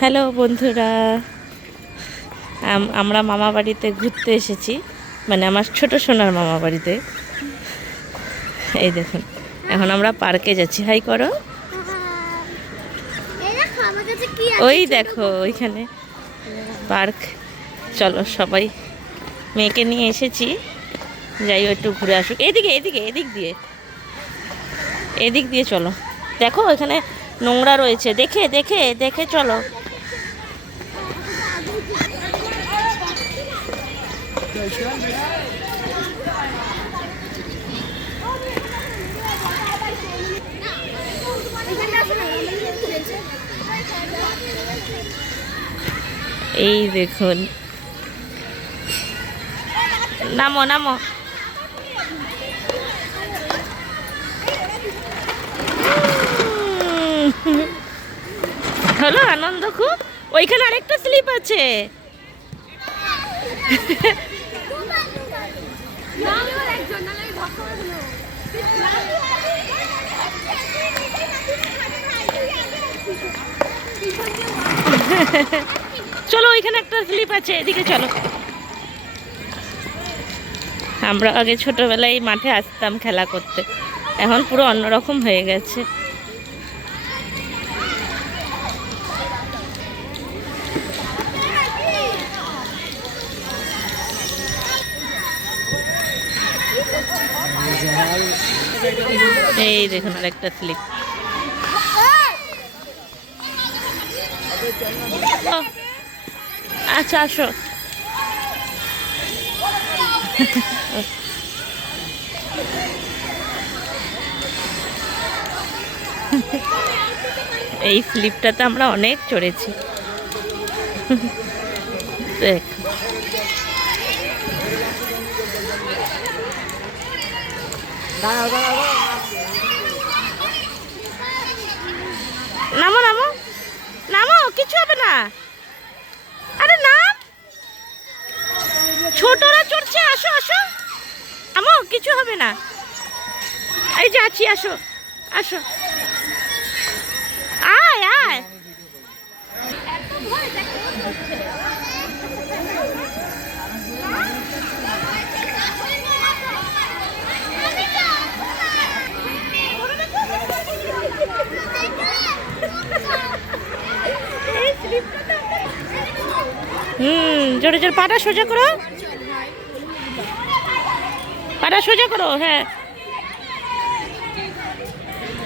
Hello বন্ধুরা, আমরা মামা বাড়িতে ঘুরতে এসেছি, মানে আমার ছোট সোনার মামা বাড়িতে। এই দেখুন, এখন আমরা পার্কে যাচ্ছি। হাই করো। ওই দেখো ওইখানে পার্ক। চলো সবাই, মেয়েকে নিয়ে এসেছি, যাই একটু ঘুরে আসুক। এদিকে এদিকে এদিক দিয়ে চলো। দেখো ওইখানে নোংরা রয়েছে, দেখে দেখে দেখে চলো। এই দেখুন, নামো নামো। হলো আনন্দ খুব। ওইখানে আরেকটা স্লিপ আছে। চলো ওইখানে একটা স্লিপ আছে, এদিকে চলো। আমরা আগে ছোটবেলায় মাঠে আসতাম খেলা করতে, এখন পুরো অন্যরকম হয়ে গেছে। এই দেখুন আরেকটা স্লিপ। আচ্ছা আসো। এই স্লিপটাতে আমরা অনেক চড়েছি। দেখ, নামো নামো নামো, কিছু হবে না। আরে নাম, ছোটরা চড়ছে, আসো আসো, নামো, কিছু হবে না। এই যে আছি, আসো আসো, আয় আয়। জোরে জোরে পাটা সোজা করো, পাটা সোজা করো। হ্যাঁ